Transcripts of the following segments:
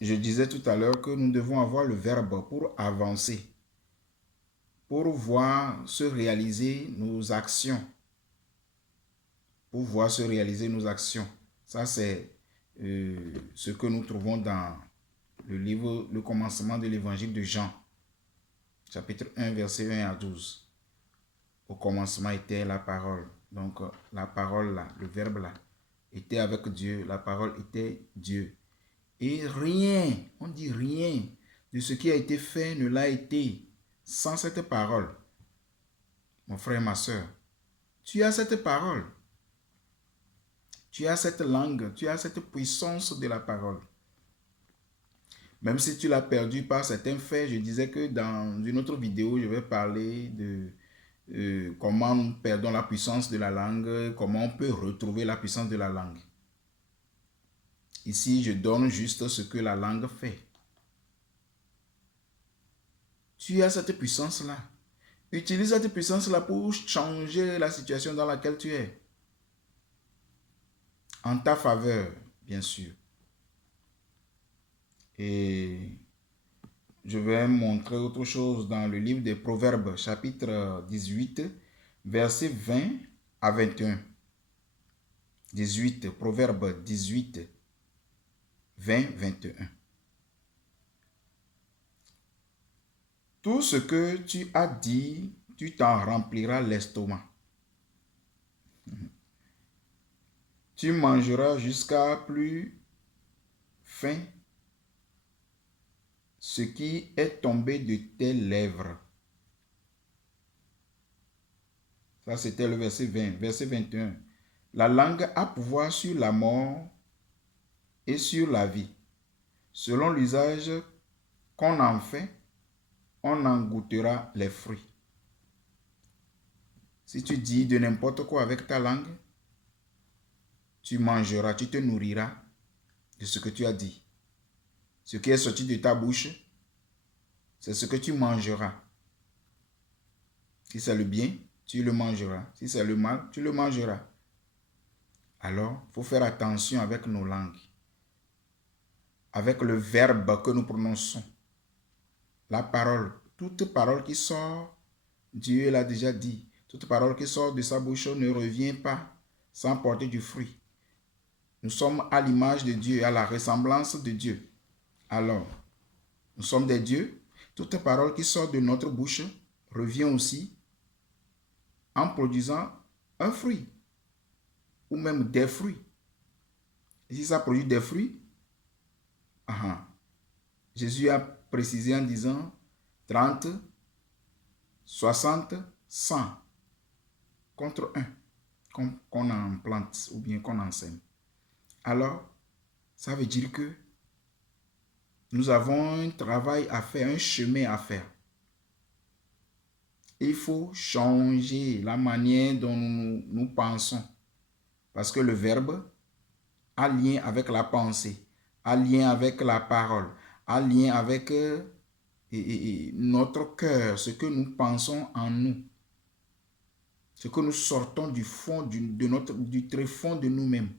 Je disais tout à l'heure que nous devons avoir le verbe pour avancer, pour voir se réaliser nos actions, pour voir se réaliser nos actions. Ça, c'est ce que nous trouvons dans le livre, le commencement de l'évangile de Jean, chapitre 1, verset 1 à 12. Au commencement était la parole. Donc, la parole là, le verbe là, était avec Dieu. La parole était Dieu. Et rien, on dit rien, de ce qui a été fait ne l'a été sans cette parole. Mon frère, ma soeur, tu as cette parole. Tu as cette langue, tu as cette puissance de la parole. Même si tu l'as perdu par certains faits, je disais que dans une autre vidéo, je vais parler de comment nous perdons la puissance de la langue, comment on peut retrouver la puissance de la langue. Ici, je donne juste ce que la langue fait. Tu as cette puissance-là. Utilise cette puissance-là pour changer la situation dans laquelle tu es. En ta faveur, bien sûr. Et je vais montrer autre chose dans le livre des Proverbes, chapitre 18, versets 20 à 21. 18, Proverbe 18, 20, 21. Tout ce que tu as dit, tu t'en rempliras l'estomac. Tu mangeras jusqu'à plus faim ce qui est tombé de tes lèvres. Ça, c'était le verset 20. Verset 21. La langue a pouvoir sur la mort et sur la vie. Selon l'usage qu'on en fait, on en goûtera les fruits. Si tu dis de n'importe quoi avec ta langue, tu mangeras, tu te nourriras de ce que tu as dit. Ce qui est sorti de ta bouche, c'est ce que tu mangeras. Si c'est le bien, tu le mangeras. Si c'est le mal, tu le mangeras. Alors, il faut faire attention avec nos langues, avec le verbe que nous prononçons. La parole, toute parole qui sort, Dieu l'a déjà dit, toute parole qui sort de sa bouche ne revient pas sans porter du fruit. Nous sommes à l'image de Dieu, à la ressemblance de Dieu. Alors, nous sommes des dieux. Toute parole qui sort de notre bouche revient aussi en produisant un fruit ou même des fruits. Et si ça produit des fruits, Jésus a précisé en disant 30, 60, 100 contre un qu'on en plante ou bien qu'on enseigne. Alors, ça veut dire que nous avons un travail à faire, un chemin à faire. Il faut changer la manière dont nous pensons. Parce que le verbe a lien avec la pensée, a lien avec la parole, a lien avec notre cœur, ce que nous pensons en nous. Ce que nous sortons du fond, du tréfonds de nous-mêmes,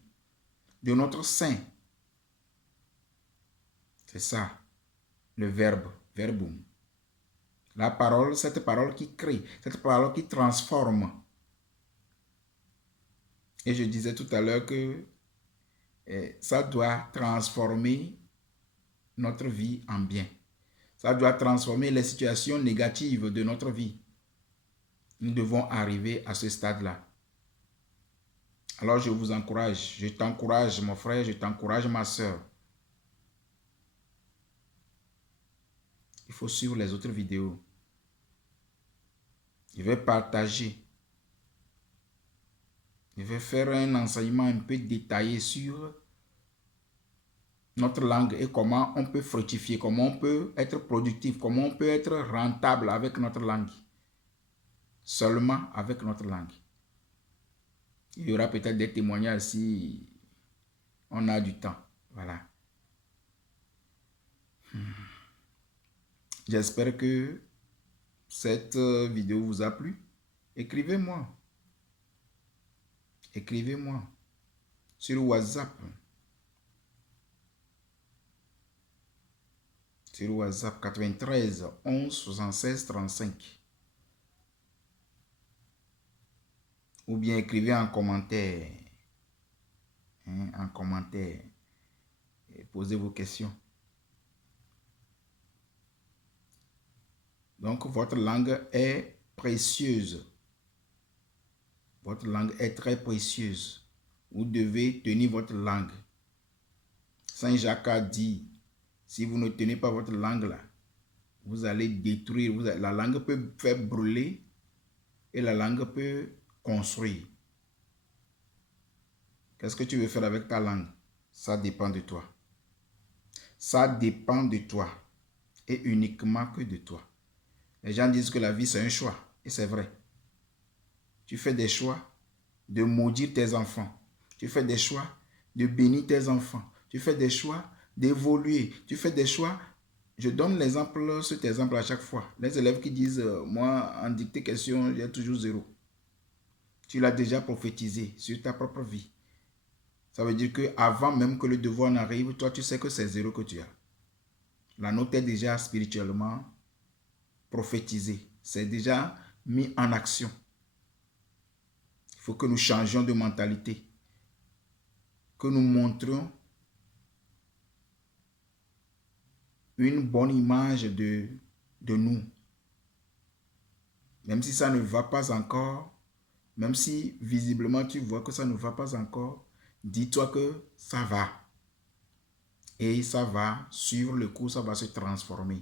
de notre sein. C'est ça, le verbe, verbum. La parole, cette parole qui crée, cette parole qui transforme. Et je disais tout à l'heure que ça doit transformer notre vie en bien. Ça doit transformer les situations négatives de notre vie. Nous devons arriver à ce stade-là. Alors je vous encourage, je t'encourage mon frère, je t'encourage ma soeur. Il faut suivre les autres vidéos. Je vais partager. Je vais faire un enseignement un peu détaillé sur notre langue et comment on peut fructifier, comment on peut être productif, comment on peut être rentable avec notre langue. Seulement avec notre langue. Il y aura peut-être des témoignages si on a du temps. Voilà. J'espère que cette vidéo vous a plu. Écrivez-moi. Écrivez-moi sur WhatsApp. sur WhatsApp 93 11 76 35. Ou bien écrivez en commentaire. En commentaire. Et posez vos questions. Donc, votre langue est précieuse. Votre langue est très précieuse. Vous devez tenir votre langue. Saint Jacques a dit, si vous ne tenez pas votre langue là, vous allez détruire. La langue peut faire brûler et la langue peut construire. Qu'est-ce que tu veux faire avec ta langue? Ça dépend de toi. Ça dépend de toi et uniquement que de toi. Les gens disent que la vie c'est un choix et c'est vrai. Tu fais des choix de maudire tes enfants. Tu fais des choix de bénir tes enfants. Tu fais des choix d'évoluer. Tu fais des choix. Je donne l'exemple, cet exemple à chaque fois. Les élèves qui disent, moi, en dictée question, j'ai toujours 0. Tu l'as déjà prophétisé sur ta propre vie. Ça veut dire qu'avant même que le devoir n'arrive, toi, tu sais que c'est 0 que tu as. La note est déjà spirituellement prophétisée. C'est déjà mis en action. Il faut que nous changions de mentalité. Que nous montrions une bonne image de nous. Même si ça ne va pas encore, même si visiblement tu vois que ça ne va pas encore, dis-toi que ça va. Et ça va suivre le cours, ça va se transformer.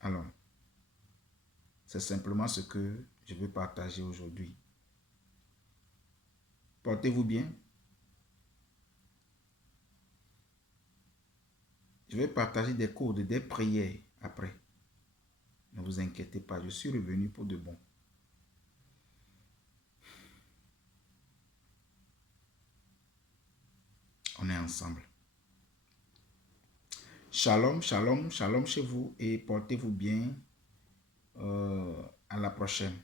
Alors, c'est simplement ce que je veux partager aujourd'hui. Portez-vous bien. Je vais partager des cours, des prières après. Ne vous inquiétez pas, je suis revenu pour de bon. On est ensemble. Shalom, shalom, shalom chez vous et portez-vous bien. À la prochaine.